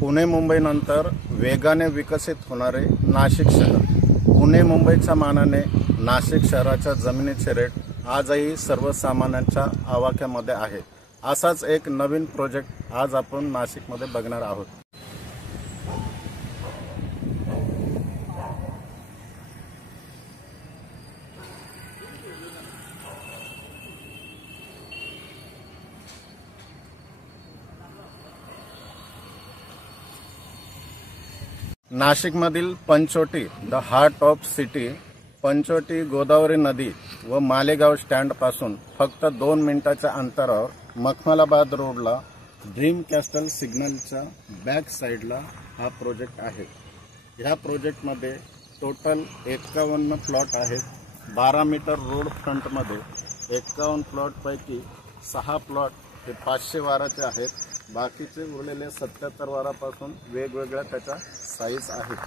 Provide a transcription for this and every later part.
पुणे मुंबईनंतर वेगाने विकसित होणारे नाशिक शहर। पुणे मुंबईच्या मानाने नाशिक शहराच्या जमिनीचे रेट आजही सर्वसामान्यांच्या आवाक्यामध्ये आहे। असाच एक नवीन प्रोजेक्ट आज आपण नाशिकमध्ये बघणार आहोत। नाशिकमधील Panchavati the heart of city, Panchavati Godavari नदी व मालेगाव स्टँड पासून फक्त 2 मिनिटाच्या अंतरावर मखमलाबाद रोडला ड्रीम कॅस्टल सिग्नलच्या बॅक साइडला हा प्रोजेक्ट आहे। ह्या प्रोजेक्टमध्ये टोटल 51 प्लॉट आहेत। 12 मीटर रोड फ्रंटमध्ये 51 प्लॉट पैकी 6 प्लॉट हे 500 वाराचे आहेत। बाकीचे उरलेले 77 वारापासून वेगवेगळ्या त्याच्या साईज आहेत।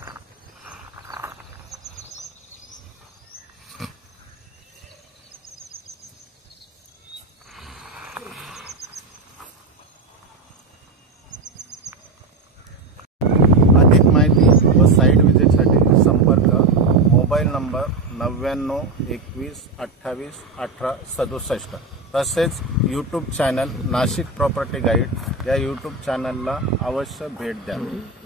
अधिक माहिती व साइट विजिटसाठी संपर्क मोबाईल नंबर 99 21 28 18 67। तसेच YouTube channel Nashik property guide या यूट्यूब चॅनलला अवश्य भेट द्या।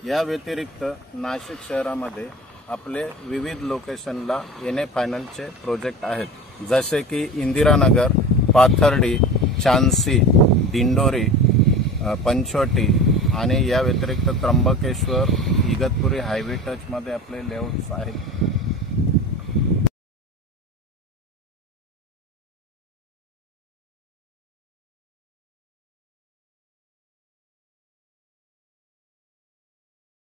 या व्यतिरिक्त नाशिक शहरामध्ये आपले विविध लोकेशनला एनए फायनलचे प्रोजेक्ट आहेत, जसे की इंदिरानगर, पाथर्डी, चांसी, दिंडोरी, पंचवटी आणि या व्यतिरिक्त त्र्यंबकेश्वर, इगतपुरी हायवे टचमध्ये आपले लेआउट्स आहेत।